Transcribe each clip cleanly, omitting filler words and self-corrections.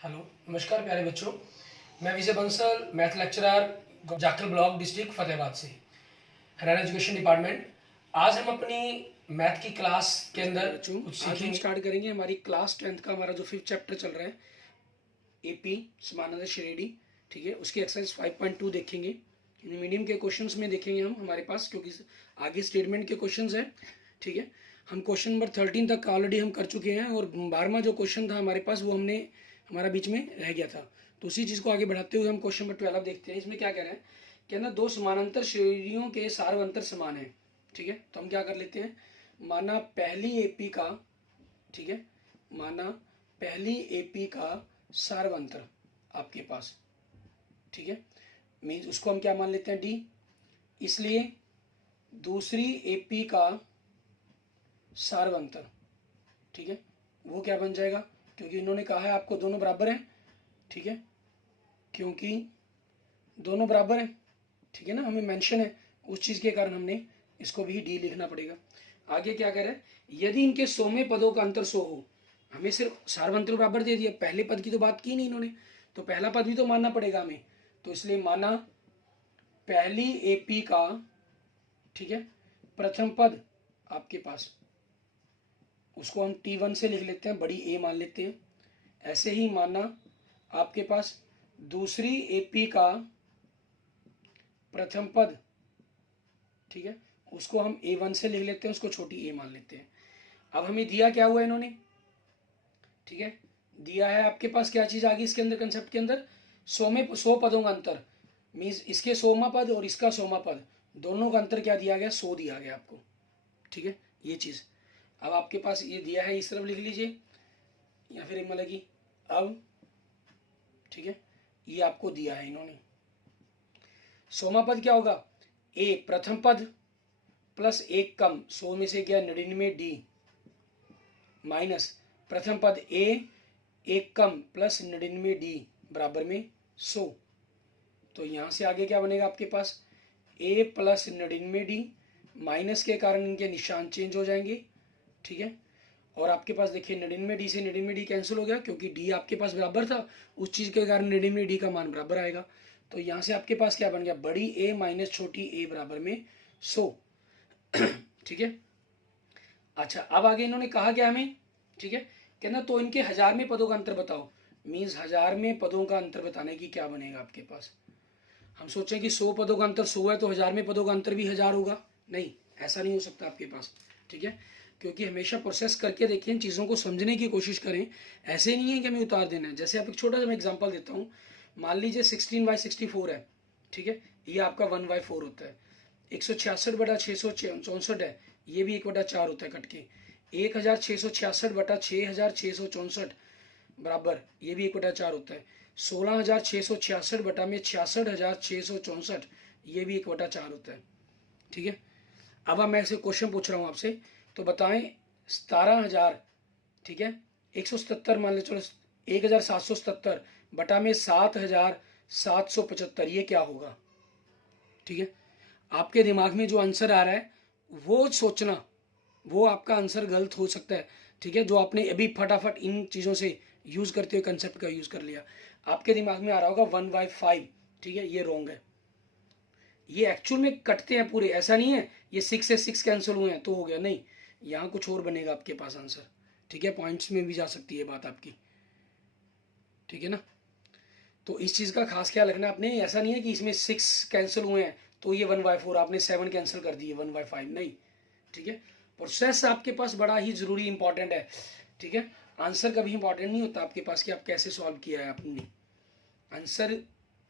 Hello, नमस्कार प्यारे बच्चों। मैं Vijay Bansal, math lecturer, Jakhal block, district Fatehabad से, हरियाणा एजुकेशन डिपार्टमेंट। आज हम अपनी मैथ की क्लास के अंदर बच्चों कुछ आज हम सीखेंगे। स्टार्ट करेंगे हमारी क्लास 10th का हमारा जो 5th चैप्टर चल रहा है एपी समानांतर श्रेणी। ठीक है, उसकी एक्सरसाइज 5.2 देखेंगे। हिंदी मीडियम के क्वेश्चंस में देखेंगे हम हमारे पास, क्योंकि आगे स्टेटमेंट के क्वेश्चंस हैं। ठीक है, हम क्वेश्चन नंबर 13 तक ऑलरेडी हम कर चुके हैं और 12वां जो क्वेश्चन था हमारे पास वो हमने हमारा बीच में रह गया था। तो उसी चीज़ को आगे बढ़ाते हुए हम क्वेश्चन नंबर 12 देखते हैं। इसमें क्या कह रहे हैं कि ना दो समानांतर श्रेणियों के सार्वंतर समान है। ठीक है, तो हम क्या कर लेते हैं, माना पहली एपी का, ठीक है, माना पहली एपी का सार्वंतर आपके पास, ठीक है, मीन्स उसको हम क्या मान लेते हैं, डी। इसलिए दूसरी एपी का सार्वंतर, ठीक है, वो क्या बन जाएगा, क्योंकि इन्होंने कहा है आपको दोनों बराबर हैं। ठीक है, क्योंकि दोनों बराबर हैं, ठीक है ना, हमें मेंशन है उस चीज़ के कारण हमने इसको भी डी लिखना पड़ेगा। आगे क्या कह रहा है, यदि इनके 100वें पदों का अंतर 100 हो। हमें सिर्फ सार्वंतर बराबर दे दिया, पहले पद की तो बात की नहीं इन्होंने, तो पहला पद भी तो मानना पड़ेगा हमें। तो इसलिए माना पहली एपी का, ठीक है, प्रथम पद आपके पास, उसको हम T1 से लिख लेते हैं, बड़ी ए मान लेते हैं। ऐसे ही माना आपके पास दूसरी एपी का प्रथम पद, ठीक है, उसको हम A1 से लिख लेते हैं, उसको छोटी ए मान लेते हैं। अब हमें दिया क्या हुआ इन्होंने, ठीक है, दिया है आपके पास क्या चीज आ गई इसके अंदर, कंसेप्ट के अंदर 100 पदों का अंतर, मीन्स इसके 100वां पद और इसका 100वां पद, दोनों का अंतर क्या दिया गया, 100 दिया गया आपको। ठीक है, ये चीज अब आपके पास ये दिया है, इस तरफ लिख लीजिए, या फिर मतलब कि अब, ठीक है, ये आपको दिया है इन्होंने। 100वां पद क्या होगा, ए प्रथम पद प्लस एक कम, 100 में से क्या 99 डी, माइनस प्रथम पद ए एक कम प्लस 99 डी बराबर में 100। तो यहां से आगे क्या बनेगा आपके पास, ए प्लस 99 डी, माइनस के कारण इनके निशान चेंज हो जाएंगे। ठीक है, और आपके पास देखिए 99 डी से 99 डी कैंसिल हो गया, क्योंकि डी आपके पास बराबर था, उस चीज के कारण 99 डी का मान बराबर आएगा। तो यहां से आपके पास क्या बन गया, बड़ी ए माइनस छोटी ए बराबर में 100। ठीक है, अच्छा अब आगे इन्होंने कहा क्या हमें, ठीक है, कहना तो इनके 1000वें पदों का अंतर बताओ। मीन्स 1000वें पदों का अंतर बताने की क्या बनेगा आपके पास। हम सोचें कि 100 पदों का अंतर 100 है, तो 1000वें पदों का अंतर भी 1000 होगा, नहीं, ऐसा नहीं हो सकता आपके पास। ठीक है, क्योंकि हमेशा प्रोसेस करके देखिए, इन चीज़ों को समझने की कोशिश करें। ऐसे नहीं है कि हमें उतार देना है। जैसे आप एक छोटा सा मैं एग्जाम्पल देता हूँ, मान लीजिए 16/64 है, ठीक है, ये आपका 1/4 होता है। 166/664 है, ये भी 1/4 होता है कट के। 1666/6664 बराबर, ये भी 1/4 होता है। 16,666 में 66,664, ये भी 1/4 होता है। ठीक है, अब मैं ऐसे क्वेश्चन पूछ रहा हूँ आपसे, तो बताएं 17,000, ठीक है, 177 मान ले, चलो 1,777 बटा में 7,775, ये क्या होगा। ठीक है, आपके दिमाग में जो आंसर आ रहा है वो सोचना, वो आपका आंसर गलत हो सकता है। ठीक है, जो आपने अभी फटाफट इन चीज़ों से यूज़ करते हुए कंसेप्ट का यूज़ कर लिया, आपके दिमाग में आ रहा होगा 1/5। ठीक है, ये रॉन्ग है। ये एक्चुअल में कटते हैं पूरे, ऐसा नहीं है ये 6 से 6 कैंसिल हुए हैं तो हो गया, नहीं, यहाँ कुछ और बनेगा आपके पास आंसर। ठीक है, पॉइंट्स में भी जा सकती है बात आपकी। ठीक है ना, तो इस चीज़ का खास ख्याल रखना आपने। ऐसा नहीं है कि इसमें 6 कैंसिल हुए हैं तो ये 1/4, आपने 7 कैंसिल कर दिए, 1/5 नहीं। ठीक है, प्रोसेस आपके पास बड़ा ही जरूरी इंपॉर्टेंट है। ठीक है, आंसर कभी इंपॉर्टेंट नहीं होता आपके पास कि आप कैसे सॉल्व किया है आपने। आंसर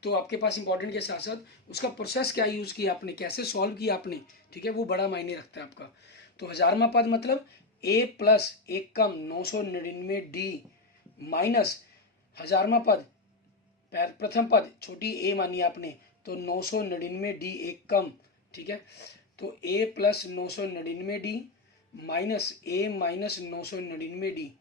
तो आपके पास इंपॉर्टेंट के साथ साथ उसका प्रोसेस क्या यूज किया आपने, कैसे सॉल्व किया आपने, ठीक है, वो बड़ा मायने रखता है आपका। तो 1000वां पद मतलब ए प्लस एक कम 999 डी, माइनस 1000वां पद प्रथम पद छोटी ए मानी आपने, तो 999 डी एक कम। ठीक है, तो ए प्लस 999 डी माइनस ए माइनस 999 डी,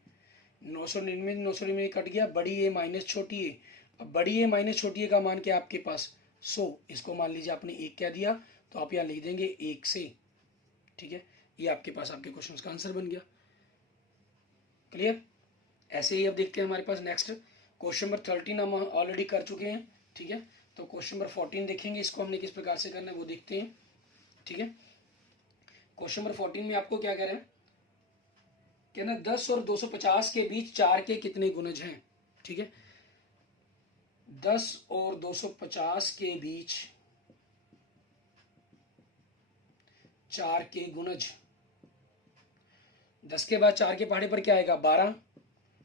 999 कट गया, बड़ी ए माइनस छोटी ए। अब बड़ी ए माइनस छोटी ए का मान क्या आपके पास 100, इसको मान लीजिए आपने एक क्या दिया, तो आप यहाँ लिख देंगे 1 से। ठीक है, ये आपके पास आपके क्वेश्चन का आंसर बन गया। क्लियर, ऐसे ही अब देखते हैं हमारे पास नेक्स्ट क्वेश्चन नंबर 13 हम ऑलरेडी कर चुके हैं, ठीक है। तो क्वेश्चन नंबर 14 देखेंगे, इसको हमने किस प्रकार से करना है वो देखते हैं, ठीक है। क्वेश्चन नंबर 14 में आपको क्या कह रहे हैं, कहना 10 और 250 के बीच 4 के कितने गुणज हैं, ठीक है। 10 और 250 के बीच 4 के गुणज, 10 के बाद 4 के पहाड़े पर क्या आएगा 12,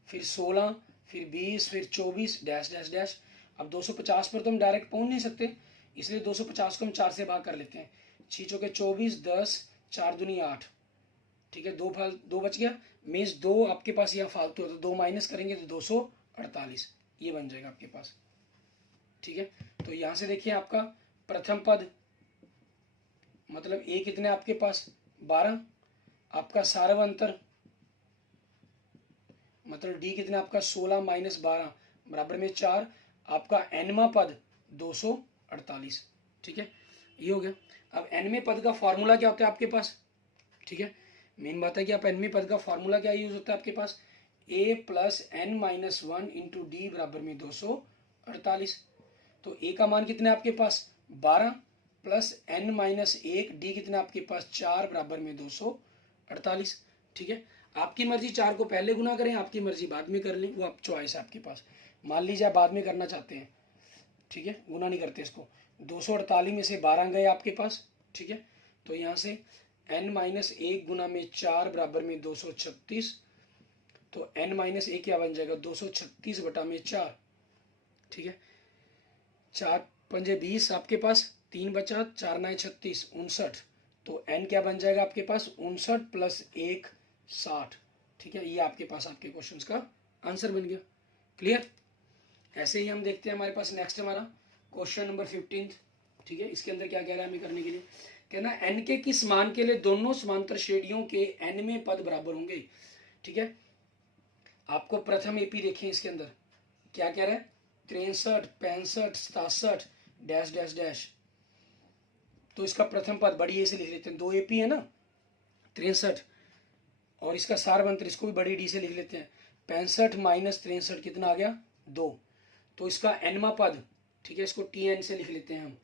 फिर 16, फिर 20, फिर 24 डैश डैश डैश। अब 250 पर तो हम डायरेक्ट पहुंच नहीं सकते, इसलिए 250 को हम 4 से भाग कर लेते हैं। 6 चौके 24, 10, 4 दूनी 8, ठीक है। दो बच गया, मीन्स 2 आपके पास यहाँ फालतू है, तो 2 माइनस करेंगे तो 248 ये बन जाएगा आपके पास, ठीक है। तो यहाँ से देखिए आपका प्रथम पद मतलब a कितने आपके पास 12, आपका सार्वंतर मतलब d कितने आपका 16 माइनस 12 बराबर में 4, आपका nवां पद 248, ठीक है। ये हो गया। अब nवें पद का फॉर्मूला क्या होता है आपके पास, ठीक है। मेन बात है कि आप nवें पद का फॉर्मूला क्या यूज होता है आपके पास, a plus n minus 1 into d बराबर में 248। तो a का मान कितने आपके पास 12 प्लस n माइनस 1 डी कितने आपके पास 4 बराबर में 248, ठीक है। आपकी मर्जी 4 को पहले गुना करें, आपकी मर्जी बाद में कर लें, वो आप चॉइस है आपके पास। मान लीजिए आप बाद में करना चाहते हैं, ठीक है, गुना नहीं करते इसको। 248 में से 12 गए आपके पास, ठीक है। तो यहाँ से n माइनस 1 गुना में 4 बराबर में 236, तो n माइनस 1 क्या बन जाएगा 236 बटा में 4, ठीक है। 4 पंजे 20 आपके पास, 3 बचा, 4 9 36 59, तो n क्या बन जाएगा आपके पास 59 प्लस 1 60, ठीक है। ये आपके पास आपके क्वेश्चंस का आंसर बन गया। क्लियर। ऐसे ही हम देखते हैं हमारे पास नेक्स्ट हमारा क्वेश्चन नंबर 15, ठीक है। इसके अंदर क्या कह रहा है हमें करने के लिए, कहना n के किस मान के लिए दोनों समांतर श्रेणियों के nवें पद बराबर होंगे, ठीक है। आपको प्रथम एपी देखें, इसके अंदर क्या कह रहा है 63, 65, 67 डैश डैश डैश। तो इसका प्रथम पद बड़ी ए से लिख लेते हैं, 2 एपी है ना 63, और इसका सारवंतर इसको भी बड़ी डी से लिख लेते हैं। 65 माइनस 63 कितना आ गया 2। तो इसका nवां पद, ठीक है, इसको tn से लिख लेते हैं हम।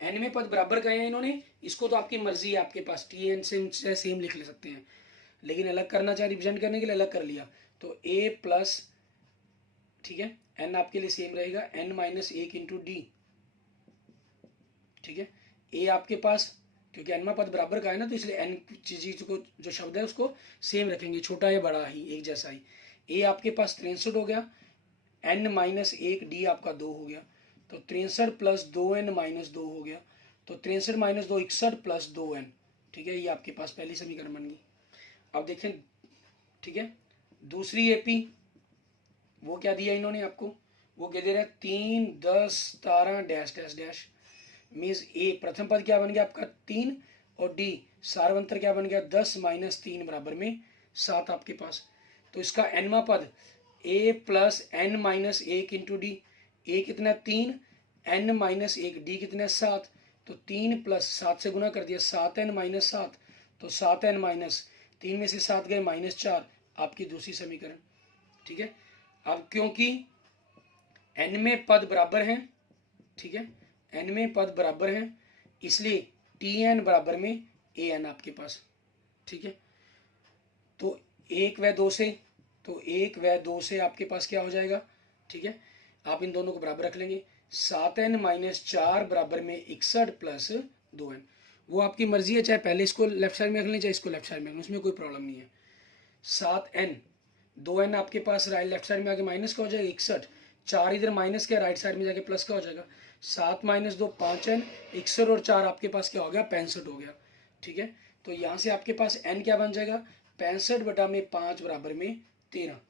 nवें पद बराबर कहे हैं इन्होंने, इसको तो आपकी मर्जी है, आपके पास tn से सेम लिख ले सकते हैं, लेकिन अलग करना चाहे रिप्रेजेंट करने के लिए अलग कर लिया। तो a प्लस, ठीक है, n आपके लिए सेम रहेगा n माइनस 1 इंटू डी, ठीक है। a आपके पास क्योंकि nवां पद बराबर का है ना, तो इसलिए n चीज को जो शब्द है उसको सेम रखेंगे, छोटा या बड़ा ही एक जैसा ही। a आपके पास 63 हो गया, n माइनस 1 डी आपका 2 हो गया, तो 63 प्लस 2n माइनस 2 हो गया, तो 63 माइनस 2 61 प्लस 2n, ठीक है। ये आपके पास पहली समीकरण बन गई। अब देखें, ठीक है, दूसरी एपी वो क्या दिया इन्होंने आपको, वो क्या दे रहा है 3 10 17 डैश डैश डैश। मीन्स ए प्रथम पद क्या बन गया आपका 3, और डी सारवंतर क्या बन गया 10 माइनस 3 बराबर में 7 आपके पास। तो इसका nवां पद a plus n minus 1 into d, a कितना 3, n माइनस 1 डी कितना 7, तो 3 प्लस 7 से गुना कर दिया 7n माइनस 7, तो 7n माइनस 3 में से 7 गए माइनस 4, आपकी दूसरी समीकरण, ठीक है। अब क्योंकि nवें पद बराबर हैं, ठीक है, nवें पद बराबर हैं, इसलिए tn बराबर में an आपके पास, ठीक है। तो 1 व 2 से, तो 1 व 2 से आपके पास क्या हो जाएगा, ठीक है, आप इन दोनों को बराबर रख लेंगे। 7n माइनस 4 बराबर में 61 प्लस 2n, वो आपकी मर्जी है, चाहे पहले इसको लेफ्ट साइड में रख लें चाहे इसको लेफ्ट साइड में रख लें, उसमें कोई प्रॉब्लम नहीं है। 7n 2n आपके पास राइट लेफ्ट साइड में आके माइनस का हो जाएगा 61, 4 इधर माइनस का राइट साइड में जाके प्लस का हो जाएगा, 7 माइनस 2 5n, 61 और 4 आपके पास क्या हो गया 65 हो गया, ठीक है। तो यहाँ से आपके पास n क्या बन जाएगा 65 बटा में 5 बराबर में 13,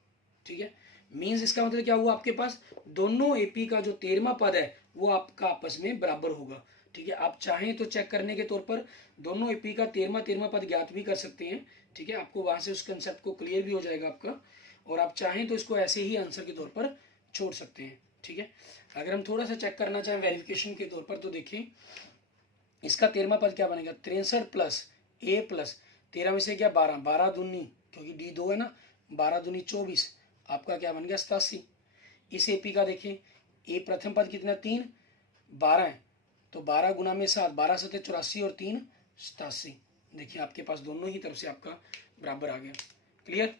ठीक है। मीन्स इसका मतलब क्या हुआ आपके पास दोनों एपी का जो 13वां पद है वो आपका आपस में बराबर होगा, ठीक है। आप चाहें तो चेक करने के तौर पर दोनों एपी का 13वां पद ज्ञात भी कर सकते हैं, ठीक है। आपको वहां से उस कंसेप्ट को क्लियर भी हो जाएगा आपका, और आप चाहें तो इसको ऐसे ही आंसर के तौर पर छोड़ सकते हैं, ठीक है। अगर हम थोड़ा सा चेक करना चाहें वेरिफिकेशन के तौर पर, तो देखिए इसका 13वां पद क्या बनेगा 63 प्लस a प्लस 13 में से क्या 12, 12 दूनी क्योंकि d 2 है ना, 12 दूनी 24, आपका क्या बन गया 87। इस एपी का देखें, ए प्रथम पद कितना 3, 12 है, तो 12 गुना में 7, 12 7 84 और 3 87। देखिए आपके पास दोनों ही तरफ से आपका बराबर आ गया। क्लियर?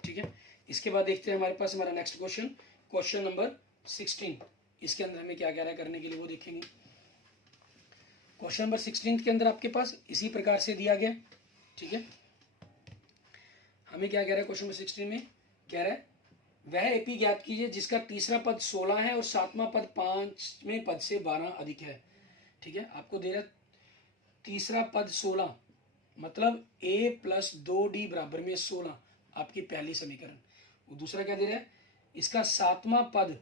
ठीक है। इसके बाद देखते हैं हमारे पास हमारा नेक्स्ट क्वेश्चन, क्वेश्चन नंबर 16। इसके अंदर हमें क्या कह रहा है करने के लिए वो देखेंगे। क्वेश्चन नंबर 16 के अंदर आपके पास इसी प्रकार से दिया गया। ठीक है, हमें क्या कह रहा है क्वेश्चन नंबर 16 में, कह रहा है वह एपी ज्ञात कीजिए जिसका तीसरा पद 16 है और सातवां पद 5वें पद से 12 अधिक है। ठीक है, आपको दे रहा है तीसरा पद 16, मतलब a प्लस 2d बराबर में 16, आपकी पहली समीकरण। वो दूसरा क्या दे रहा है, इसका सातवां पद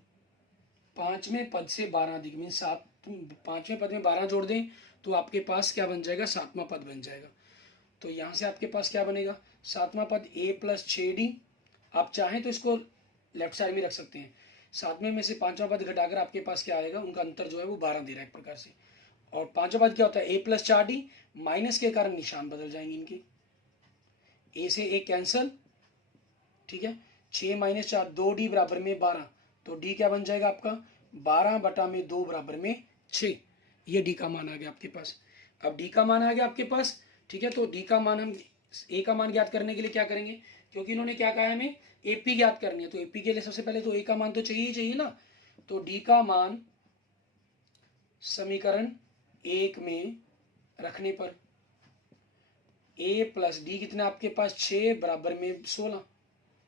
5वें पद से 12 अधिक, मीन 5वें पद में 12 जोड़ दें तो आपके पास क्या बन जाएगा, सातवां पद बन जाएगा। तो यहाँ से आपके पास क्या बनेगा, सातवां पद a प्लस 6d, आप चाहें तो इसको लेफ्ट साइड में रख सकते हैं। सातवें में से पांचवा पद घटाकर आपके पास क्या आएगा, उनका अंतर जो है वो 12 दे रहा है एक प्रकार से। और पांचवा पद क्या होता है, a प्लस 4d, माइनस के कारण निशान बदल जाएंगे इनके, a से a कैंसल। ठीक है, 6 माइनस 4 2d बराबर में 12, तो d क्या बन जाएगा आपका 12 बटा में 2 बराबर में 6। ये d का मान आ गया आपके पास। अब d का मान आ गया आपके पास। ठीक है, तो d का मान हम a का मान ज्ञात करने के लिए क्या करेंगे, क्योंकि इन्होंने क्या कहा है हमें AP ज्ञात करनी है, तो AP के लिए सबसे पहले तो a का मान तो चाहिए ही चाहिए ना। तो d का मान समीकरण 1 में रखने पर a प्लस डी कितना आपके पास 6 बराबर में 16।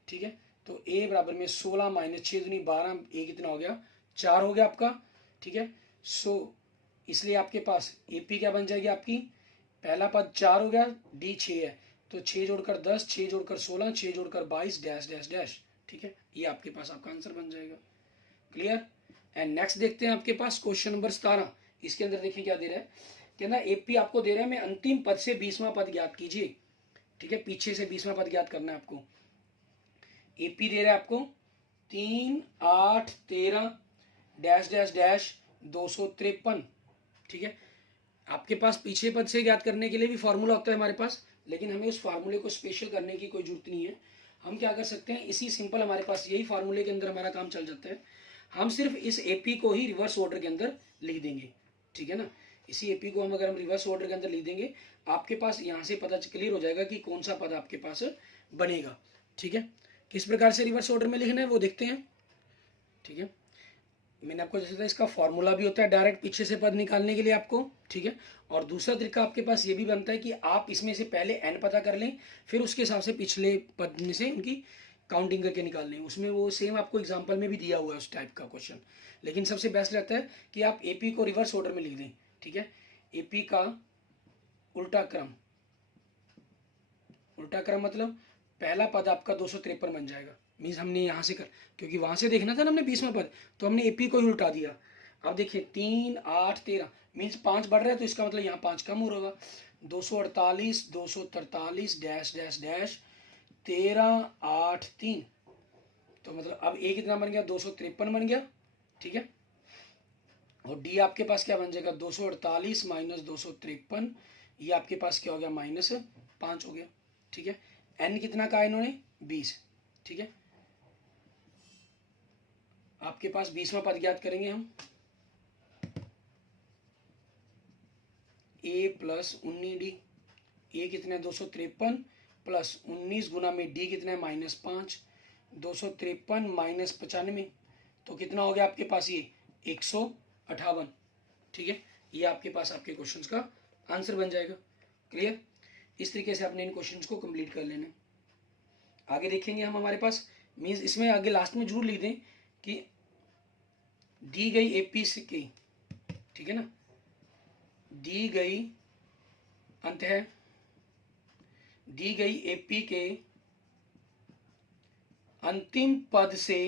ठीक है, तो a बराबर में 16 माइनस 6 दूनी 12, a कितना हो गया 4 हो गया आपका। ठीक है, इसलिए आपके पास AP क्या बन जाएगी आपकी, पहला पद 4 हो गया, d 6 है, तो 6 जोड़कर 10, 6 जोड़कर 16, 6 जोड़कर 22 डैश डैश डैश। ठीक है, ये आपके पास आपका आंसर बन जाएगा। क्लियर? एंड नेक्स्ट देखते हैं आपके पास क्वेश्चन नंबर 17। इसके अंदर देखिए क्या दे रहा है, कहना AP आपको दे रहा है मैं अंतिम पद से 20वां पद ज्ञात कीजिए। ठीक है, पीछे से 20वां पद ज्ञात करना है आपको। AP दे रहा है आपको 3 8 13 डैश डैश डैश 253। ठीक है, आपके पास पीछे पद से ज्ञात करने के लिए भी फॉर्मूला होता है हमारे पास, लेकिन हमें उस फार्मूले को स्पेशल करने की कोई जरूरत नहीं है। हम क्या कर सकते हैं, इसी सिंपल हमारे पास यही फार्मूले के अंदर हमारा काम चल जाता है। हम सिर्फ इस AP को ही रिवर्स ऑर्डर के अंदर लिख देंगे। ठीक है ना, इसी AP को हम अगर हम रिवर्स ऑर्डर के अंदर लिख देंगे, आपके पास यहाँ से पता क्लियर हो जाएगा कि कौन सा पद आपके पास बनेगा। ठीक है, किस प्रकार से रिवर्स ऑर्डर में लिखना है वो देखते हैं। ठीक है, मैंने आपको जैसे था इसका फॉर्मूला भी होता है डायरेक्ट पीछे से पद निकालने के लिए आपको। ठीक है, और दूसरा तरीका आपके पास ये भी बनता है कि आप इसमें से पहले n पता कर लें, फिर उसके हिसाब से पिछले पद में से उनकी काउंटिंग करके निकाल लें। उसमें वो सेम आपको एग्जांपल में भी दिया हुआ है उस टाइप का क्वेश्चन, लेकिन सबसे बेस्ट रहता है कि आप AP को रिवर्स ऑर्डर में लिख दें। ठीक है, AP का उल्टा क्रम, उल्टा क्रम मतलब पहला पद आपका 253 बन जाएगा। मीन्स हमने यहाँ से कर, क्योंकि वहाँ से देखना था ना हमने 20वां पद, तो हमने AP को ही उल्टा दिया। अब देखिए 3 8 13 मीन्स 5 बढ़ रहा है, तो इसका मतलब यहाँ 5 कम हो रहा होगा। 248 243 डैश डैश डैश 13 8 3, तो मतलब अब A कितना बन गया 253 बन गया। ठीक है, और D आपके पास क्या बन जाएगा 248 माइनस 253, ये आपके पास क्या हो गया -5 हो गया। ठीक है, N कितना कहा इन्होंने 20। ठीक है, आपके पास 20वां पद ज्ञात करेंगे हम, A प्लस 19D, A कितना है 253 प्लस 19 गुना में D कितना है -5, 253 माइनस 95, तो कितना हो गया आपके पास ये 158। ठीक है, ये आपके पास आपके क्वेश्चंस का आंसर बन जाएगा। क्लियर? इस तरीके से आपने इन क्वेश्चंस को कंप्लीट कर लेना। आगे देखेंगे हम हमारे पास, मीन्स इसमें आगे लास्ट में जरूर लिख दें कि दी गई AP की, ठीक है ना, दी गई अंत है, दी गई AP के अंतिम पद से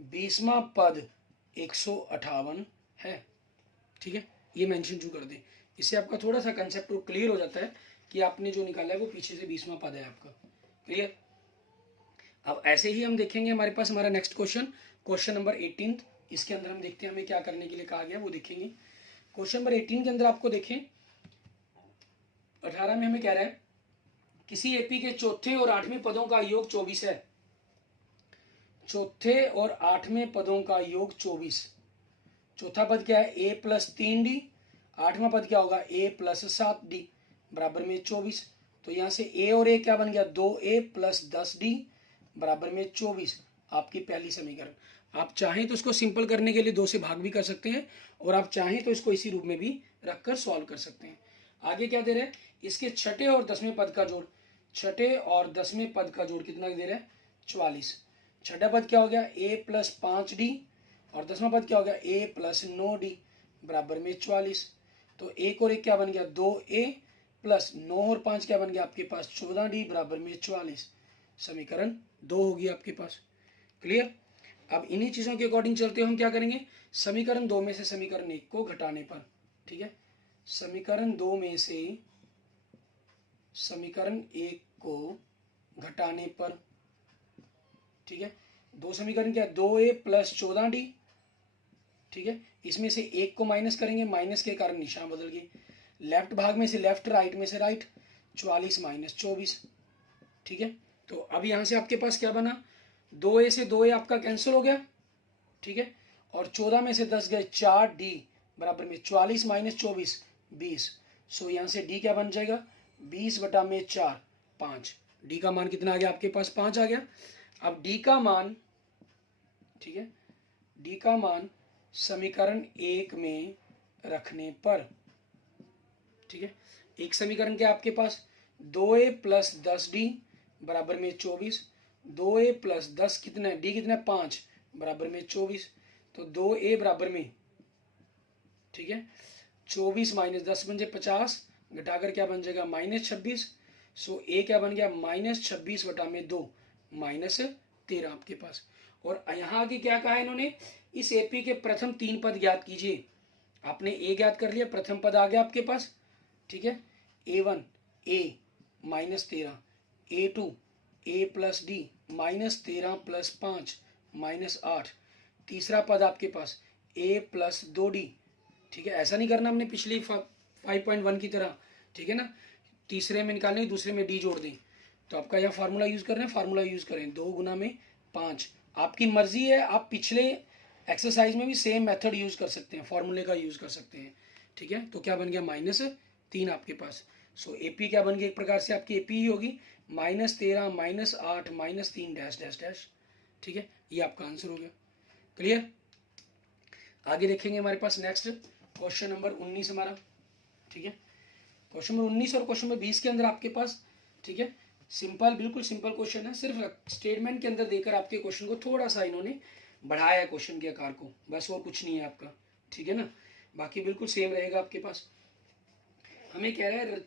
20वां पद 158 है। ठीक है, ये मेंशन जरूर कर दें, इससे आपका थोड़ा सा कंसेप्ट क्लियर हो जाता है कि आपने जो निकाला है वो पीछे से 20वां पद है आपका। क्लियर? अब ऐसे ही हम देखेंगे हमारे पास हमारा नेक्स्ट क्वेश्चन, क्वेश्चन नंबर 18। इसके अंदर हम देखते हैं हमें क्या करने के लिए कहा गया वो देखेंगे। क्वेश्चन नंबर 18 के अंदर आपको देखें 18 में हमें कह रहा है किसी AP के चौथे और 8वें पदों का योग 24 है। चौथे और आठवें पदों का योग 24। चौथा पद क्या है, a प्लस 3d। आठवां पद क्या होगा, a प्लस 7d बराबर में 24। तो यहाँ से a और a क्या बन गया, 2a प्लस 10d बराबर में 24, आपकी पहली समीकरण। आप चाहें तो इसको सिंपल करने के लिए 2 से भाग भी कर सकते हैं, और आप चाहें तो इसको इसी रूप में भी रखकर सॉल्व कर सकते हैं। आगे क्या दे रहे हैं, इसके छठे और 10वें पद का जोड़। छठे और 10वें पद का जोड़ कितना दे रहा है, 44। छठा पद क्या हो गया, a प्लस 5d, और 10वां पद क्या हो गया, a प्लस 9d बराबर में 44। तो एक और एक क्या बन गया, 2a प्लस 9 और 5 क्या बन गया आपके पास, 14d बराबर में 44। समीकरण 2 होगी आपके पास। क्लियर। अब इन्हीं चीज़ों के अकॉर्डिंग चलते हुए हम क्या करेंगे, समीकरण 2 में से समीकरण 1 को घटाने पर, ठीक है, समीकरण 2 में से समीकरण 1 को घटाने पर, ठीक है, दो समीकरण क्या, 2a प्लस 14d, ठीक है, इसमें से एक को माइनस करेंगे, माइनस के कारण निशान बदल गए, लेफ्ट भाग में से लेफ्ट, राइट में से राइट, 44 माइनस 24, ठीक है। तो अब यहाँ से आपके पास क्या बना, 2a से 2a आपका कैंसिल हो गया, ठीक है, और 14 में से 10 गए, 4d बराबर में 44 माइनस 24 20। सो यहाँ से d क्या बन जाएगा, 20 बटा में 4 5। d का मान कितना आ गया आपके पास, 5 आ गया। अब d का मान, ठीक है, d का मान समीकरण 1 में रखने पर, ठीक है, एक समीकरण क्या आपके पास, 2a प्लस 10d बराबर में 24। 2a प्लस 10 कितना है, d कितना है 5 बराबर में 24। तो 2a बराबर में, ठीक है, 24 माइनस 10 बन जाए 50, घटाकर क्या बन जाएगा माइनस 26। सो a क्या बन गया, माइनस 26 बटा में 2 माइनस 13 आपके पास। और यहाँ आगे क्या कहा है इन्होंने, इस एपी के प्रथम 3 पद ज्ञात कीजिए। आपने a ज्ञात कर लिया, प्रथम पद आ गया आपके पास, ठीक है, a1 a minus 13, a2 a plus D minus 13 plus 5 minus 8, तीसरा पद आपके पास a प्लस 2d, ठीक है, ऐसा नहीं करना हमने पिछली 5.1 की तरह, ठीक है ना, तीसरे में निकालने दूसरे में d जोड़ दें। तो आपका यहाँ फार्मूला यूज कर रहे हैं, फार्मूला यूज करें, 2 गुना में 5। आपकी मर्जी है, आप पिछले एक्सरसाइज में भी सेम मेथड यूज कर सकते हैं, फार्मूले का यूज कर सकते हैं, ठीक है। तो क्या बन गया माइनस 3 आपके पास। सो एपी क्या बन गया, एक प्रकार से आपकी एपी ही होगी, minus 13 minus 8 minus 3 dash dash dash, ठीक है, ये आपका आंसर हो गया। क्लियर। आगे देखेंगे हमारे पास नेक्स्ट क्वेश्चन नंबर 19 हमारा, ठीक है, क्वेश्चन नंबर 19 और क्वेश्चन नंबर 20 के अंदर आपके पास, ठीक है, सिंपल, बिल्कुल सिंपल क्वेश्चन है, सिर्फ स्टेटमेंट के अंदर देकर आपके क्वेश्चन को थोड़ा सा इन्होंने बढ़ाया है क्वेश्चन के आकार को, बस और कुछ नहीं है आपका, ठीक है ना, बाकी बिल्कुल सेम रहेगा आपके पास। हमें कह रहा है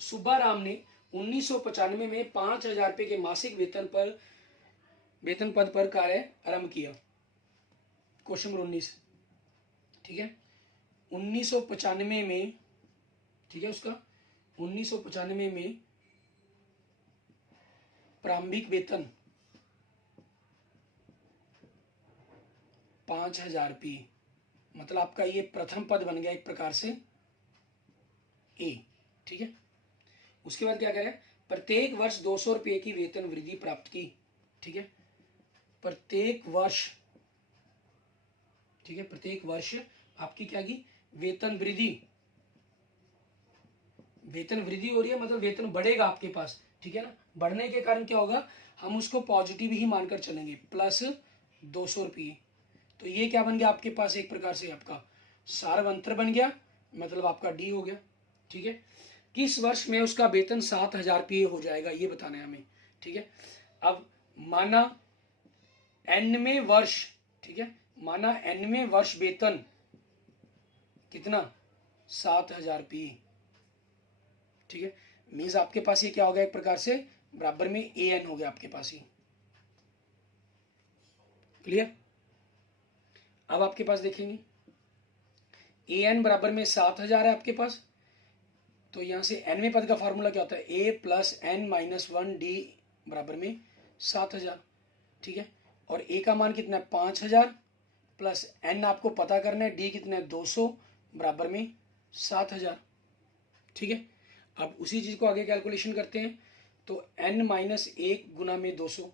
सुब्बा राम ने 1995 में 5,000 रुपये के मासिक वेतन पद पर कार्य आरंभ किया। क्वेश्चन नंबर 19, ठीक है, 1995 में, ठीक है, उसका 1995 में प्रारंभिक वेतन 5,000 रुपये, मतलब आपका ये प्रथम पद बन गया एक प्रकार से ए, ठीक है। उसके बाद क्या करें, प्रत्येक वर्ष 200 रुपये की वेतन वृद्धि प्राप्त की, ठीक है, प्रत्येक वर्ष, ठीक है, प्रत्येक वर्ष आपकी क्या की वेतन वृद्धि, वेतन वृद्धि हो रही है, मतलब वेतन बढ़ेगा आपके पास, ठीक है ना, बढ़ने के कारण क्या होगा, हम उसको पॉजिटिव ही मानकर चलेंगे, प्लस 200 रुपये। तो ये क्या बन गया आपके पास, एक प्रकार से आपका सार्वंतर बन गया, मतलब आपका डी हो गया, ठीक है। किस वर्ष में उसका वेतन 7,000 रुपये हो जाएगा, ये बताना है हमें, ठीक है। अब माना एनवें वर्ष, ठीक है, माना एनवें वर्ष वेतन कितना, 7,000 रुपये, ठीक है, मीन्स आपके पास ये क्या हो गया, एक प्रकार से बराबर में ए एन हो गया आपके पास ये। क्लियर। अब आपके पास देखेंगे ए एन बराबर में 7,000 है आपके पास, तो यहां से एनवें पद का फॉर्मूला क्या होता है, ए प्लस एन माइनस 1 डी बराबर में 7,000, ठीक है, और ए का मान कितना है 5,000 प्लस एन आपको पता करना है, डी कितना है 200 बराबर में 7,000, ठीक है। अब उसी चीज को आगे कैलकुलेशन करते हैं, तो n माइनस 1 गुना में 200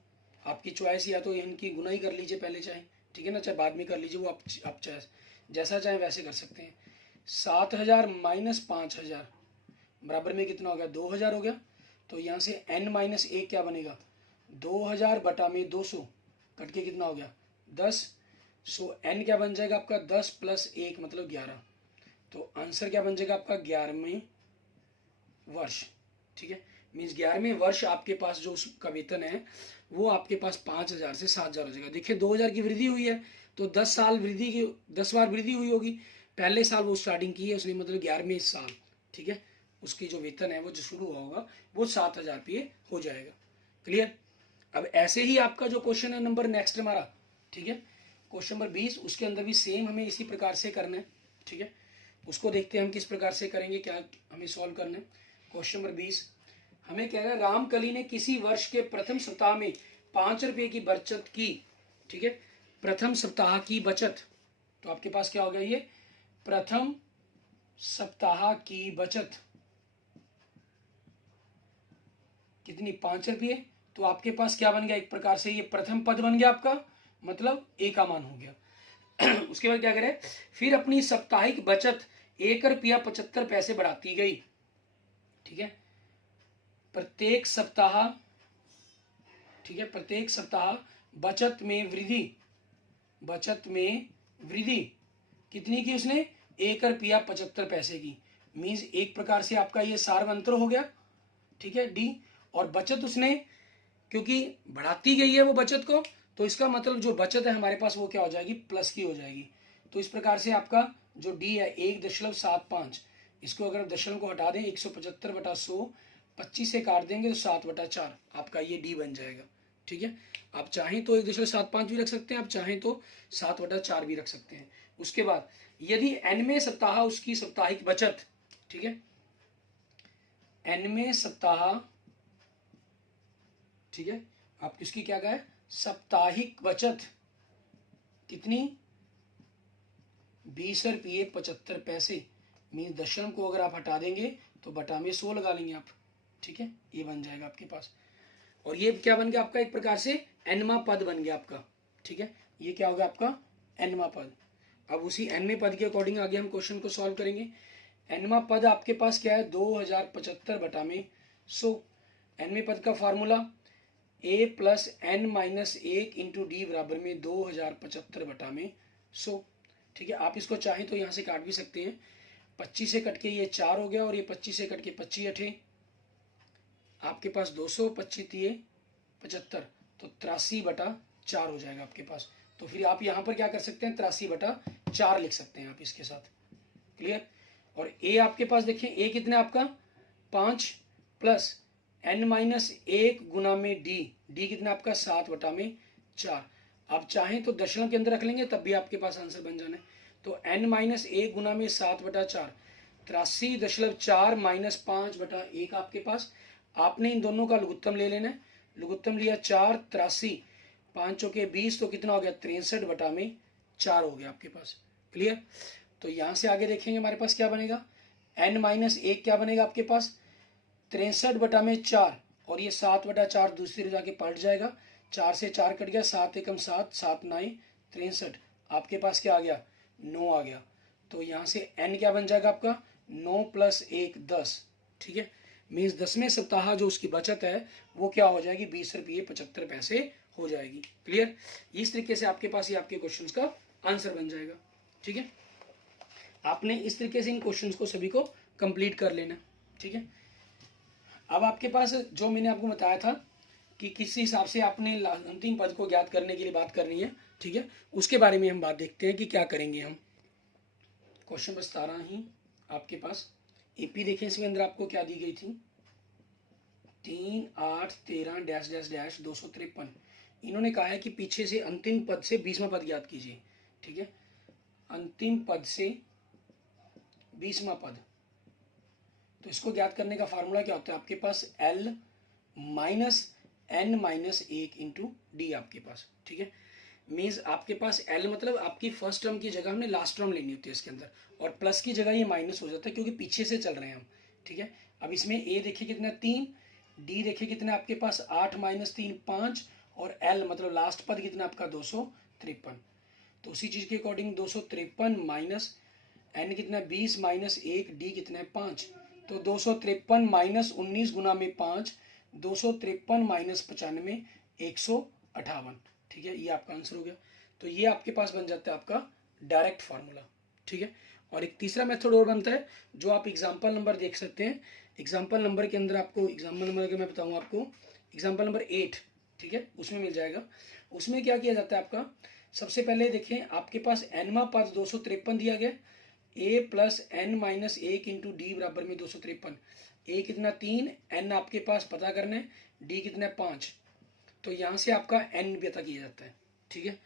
आपकी चॉइस, या तो इनकी गुना ही कर लीजिए पहले चाहे, ठीक है ना, चाहे बाद में कर लीजिए, वो आप चाहे जैसा चाहे वैसे कर सकते हैं। 7000 माइनस 5000 बराबर में कितना हो गया, 2000 हो गया। तो यहाँ से n माइनस 1 क्या बनेगा, 2000 बटा में 200 कट के कितना हो गया 10। सो n क्या बन जाएगा आपका 10 प्लस 1 मतलब 11। तो आंसर क्या बन जाएगा आपका 11वें वर्ष, ठीक है। मीन्स 11वें वर्ष आपके पास जो उसका वेतन है वो आपके पास 5000 से 7000 हो जाएगा। देखिए 2000 की वृद्धि हुई है तो 10 साल वृद्धि की 10 बार वृद्धि हुई होगी। पहले साल वो स्टार्टिंग की है उसने, मतलब 11वें साल, ठीक है, उसकी जो वेतन है वो जो शुरू हुआ होगा वो 7000 रुपये हो जाएगा। क्लियर। अब ऐसे ही आपका जो क्वेश्चन है नंबर नेक्स्ट हमारा, ठीक है, क्वेश्चन नंबर 20, उसके अंदर भी सेम हमें इसी प्रकार से करना है, ठीक है। उसको देखते हैं हम किस प्रकार से करेंगे, क्या हमें सॉल्व करना है। क्वेश्चन नंबर 20 हमें कह रहा है रामकली ने किसी वर्ष के प्रथम सप्ताह में 5 रुपये की बचत की, ठीक है, प्रथम सप्ताह की बचत। तो आपके पास क्या हो गया, ये प्रथम सप्ताह की बचत कितनी, 5 रुपये। तो आपके पास क्या बन गया, एक प्रकार से ये प्रथम पद बन गया आपका, मतलब ए का मान हो गया। उसके बाद क्या करें, फिर अपनी साप्ताहिक बचत 1 रुपया 75 पैसे बढ़ाती गई, ठीक है, प्रत्येक सप्ताह, ठीक है, प्रत्येक सप्ताह बचत में वृद्धि, बचत में वृद्धि कितनी की उसने, 1 रुपया 75 पैसे की। मीन्स एक प्रकार से आपका ये सार्वंतर हो गया, ठीक है, डी। और बचत उसने क्योंकि बढ़ाती गई है वो बचत को, तो इसका मतलब जो बचत है हमारे पास वो क्या हो जाएगी, प्लस की हो जाएगी। तो इस प्रकार से आपका जो डी है 1.75, इसको अगर दशमलव को हटा दें 175 बटा 100, 25 से काट देंगे तो 7 बटा 4 आपका ये डी बन जाएगा, ठीक है। आप चाहें तो 1.75 भी रख सकते हैं, आप चाहें तो 7 बटा 4 भी रख सकते हैं। उसके बाद यदि n में सप्ताह उसकी साप्ताहिक बचत, ठीक है, n में सप्ताह, ठीक है, आप किसकी क्या कहा है, साप्ताहिक बचत कितनी, 20 रुपये 75 पैसे। मीन दशम को अगर आप हटा देंगे तो बटा में 100 लगा लेंगे आप, ठीक है, ये बन जाएगा आपके पास। और ये क्या बन गया आपका, एक प्रकार से एनवा पद बन गया आपका, ठीक है, ये क्या होगा आपका एनवा पद। अब उसी एनवे पद के अकॉर्डिंग आगे हम क्वेश्चन को सॉल्व करेंगे। एनवा पद आपके पास क्या है, 2075 बटा में 100। एनवे पद का formula a plus n minus 1 into d बराबर में 2075 बटा में 100, ठीक है। आप इसको चाहें तो यहाँ से काट भी सकते हैं, 25 से कट के ये 4 हो गया और ये 25 से कट के 25 अठे आपके पास 200, 25 दिए 75, तो 83 बटा 4 हो जाएगा आपके पास। तो फिर आप यहाँ पर क्या कर सकते हैं, 83 बटा 4 लिख सकते हैं आप इसके साथ। क्लियर। और ए आपके पास देखिए, ए कितना आपका 5 प्लस n माइनस 1 गुना में डी, डी कितना आपका 7 बटा में 4। आप चाहें तो दशमलव के अंदर रख लेंगे तब भी आपके पास आंसर बन जाना है। तो n माइनस 1 गुना में 7 बटा 4, 83.4 माइनस 5 बटा 1 आपके पास। आपने इन दोनों का लघुत्तम ले लेना है, लघुत्तम लिया 4, 83, 5 चौके 20, तो कितना हो गया 63 बटा में 4 हो गया आपके पास। क्लियर। तो यहाँ से आगे देखेंगे हमारे पास क्या बनेगा, n माइनस 1 क्या बनेगा आपके पास 63 बटा में 4, और ये 7 बटा 4 दूसरी तरफ जाके पलट जाएगा, 4 से 4 कट गया, 7 एकम 7, 7 9 63, आपके पास क्या आ गया 9 आ गया। तो यहाँ से n क्या बन जाएगा आपका 9 प्लस 1 10, ठीक है। मीन्स 10वें सप्ताह जो उसकी बचत है वो क्या हो जाएगी 20 रुपये 75 पैसे हो जाएगी। क्लियर। इस तरीके से आपके पास ये आपके क्वेश्चंस का आंसर बन जाएगा, ठीक है। आपने इस तरीके से इन क्वेश्चंस को सभी को कंप्लीट कर लेना, ठीक है। अब आपके पास जो मैंने आपको बताया था कि किस हिसाब से आपने अंतिम पद को ज्ञात करने के लिए बात करनी है, ठीक है, उसके बारे में हम बात देखते हैं कि क्या करेंगे हम। क्वेश्चन नंबर 17 ही आपके पास एपी देखें, इसके अंदर आपको क्या दी गई थी 3 8 13 डैश डैश डैश 253। इन्होंने कहा है कि पीछे से अंतिम पद से 20वां पद ज्ञात कीजिए, ठीक है, अंतिम पद से 20वां पद। तो इसको ज्ञात करने का फार्मूला क्या होता है आपके पास L minus n minus 1 into D आपके पास, ठीक है। मीन्स आपके पास L मतलब आपकी फर्स्ट टर्म की जगह हमने लास्ट टर्म लेनी होती है इसके अंदर, और प्लस की जगह ये माइनस हो जाता है क्योंकि पीछे से चल रहे हैं हम, ठीक है। अब इसमें a देखिए कितना 3, d देखिए कितना आपके पास 8 माइनस 3 5, और एल मतलब लास्ट पद कितना आपका 253। तो उसी चीज़ के अकॉर्डिंग 253 माइनस एन कितना है 20 माइनस 1 डी कितना है 5। तो 253 माइनस 19 गुना में 5, 253 माइनस 95 158। ठीक है, ये आपका आंसर हो गया। तो ये आपके पास बन जाता है आपका डायरेक्ट फार्मूला। ठीक है, और एक तीसरा मेथड और बनता है जो आप एग्जाम्पल नंबर देख सकते हैं। एग्जाम्पल नंबर के अंदर आपको एग्जाम्पल नंबर अगर मैं बताऊँ आपको एग्जाम्पल नंबर 8, ठीक है, उसमें मिल जाएगा। उसमें क्या किया जाता है आपका, सबसे पहले देखें आपके पास एनवा पद 253 दिया गया, a plus n minus 1 into d बराबर में 253। ए कितना 3, एन आपके पास पता करना है, डी कितना 5। तो यहाँ से आपका एन पता किया जाता है। ठीक है,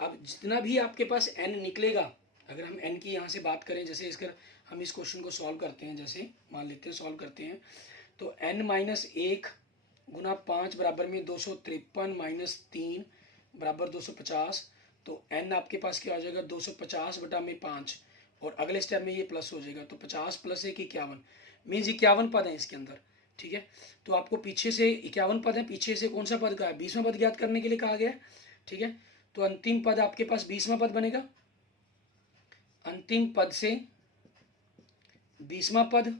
अब जितना भी आपके पास एन निकलेगा, अगर हम एन की यहाँ से बात करें, जैसे इसका हम इस क्वेश्चन को सॉल्व करते हैं, जैसे मान लेते हैं सॉल्व करते हैं, तो एन माइनस 1 गुना 5 बराबर में 253 माइनस 3 बराबर 250। तो एन आपके पास क्या हो जाएगा 250 बटा में 5, और अगले स्टेप में ये प्लस हो जाएगा। तो 50 प्लस 1 51, मीन्स 51 पद है इसके अंदर। ठीक है, तो आपको पीछे से 51 पद है, पीछे से कौन सा पद का है 20वां पद ज्ञात करने के लिए कहा गया है। ठीक है, तो अंतिम पद आपके पास 20वां पद बनेगा। अंतिम पद से 20वां पद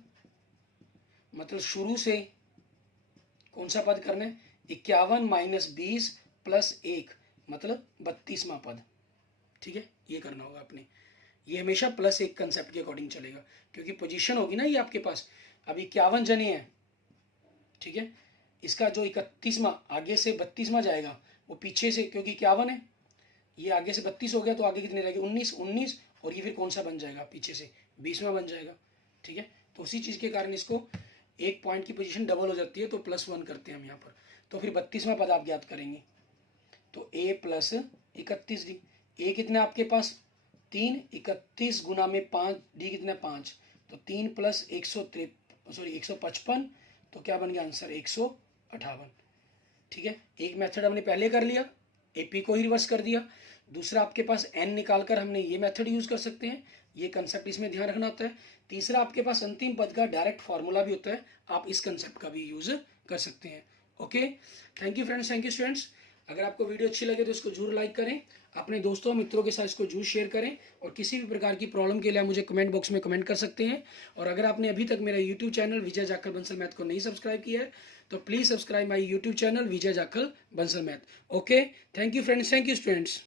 मतलब शुरू से कौन सा पद करना है 51 माइनस 20 प्लस 1 मतलब 32वां पद। ठीक है, ये करना होगा आपने। ये हमेशा प्लस 1 कंसेप्ट के अकॉर्डिंग चलेगा, क्योंकि पोजीशन होगी ना ये आपके पास। अब 51 जने हैं, ठीक है, इसका जो 31वां आगे से 32वां जाएगा, वो पीछे से, क्योंकि 51 है, ये आगे से 32 हो गया, तो आगे कितने रहेंगे 19 19, और ये फिर कौन सा बन जाएगा पीछे से 20वां बन जाएगा। ठीक है, तो उसी चीज़ के कारण इसको एक पॉइंट की पोजीशन डबल हो जाती है, तो +1 करते हैं हम यहाँ पर। तो फिर 32वां पद आप ज्ञात करेंगे, तो a प्लस 31 डी। ए कितना आपके पास 3, 31 गुना में 5, डी कितना 5, तो 3 प्लस 155, तो क्या बन गया आंसर 158। ठीक है, एक मेथड हमने पहले कर लिया, एपी को ही रिवर्स कर दिया। दूसरा आपके पास एन निकालकर हमने ये मेथड यूज कर सकते हैं, ये कंसेप्ट इसमें ध्यान रखना होता है। तीसरा आपके पास अंतिम पद का डायरेक्ट फार्मूला भी होता है, आप इस कंसेप्ट का भी यूज कर सकते हैं। Okay, thank you friends, thank you students. अगर आपको वीडियो अच्छी लगे तो इसको जरूर लाइक करें, अपने दोस्तों मित्रों के साथ इसको जरूर शेयर करें, और किसी भी प्रकार की प्रॉब्लम के लिए आप मुझे कमेंट बॉक्स में कमेंट कर सकते हैं। और अगर आपने अभी तक मेरा यूट्यूब चैनल विजय जाखल बंसल मैथ को नहीं सब्सक्राइब किया है, तो please subscribe my YouTube channel Vijay Jakhal Bansal math. Okay, thank you friends, thank you students.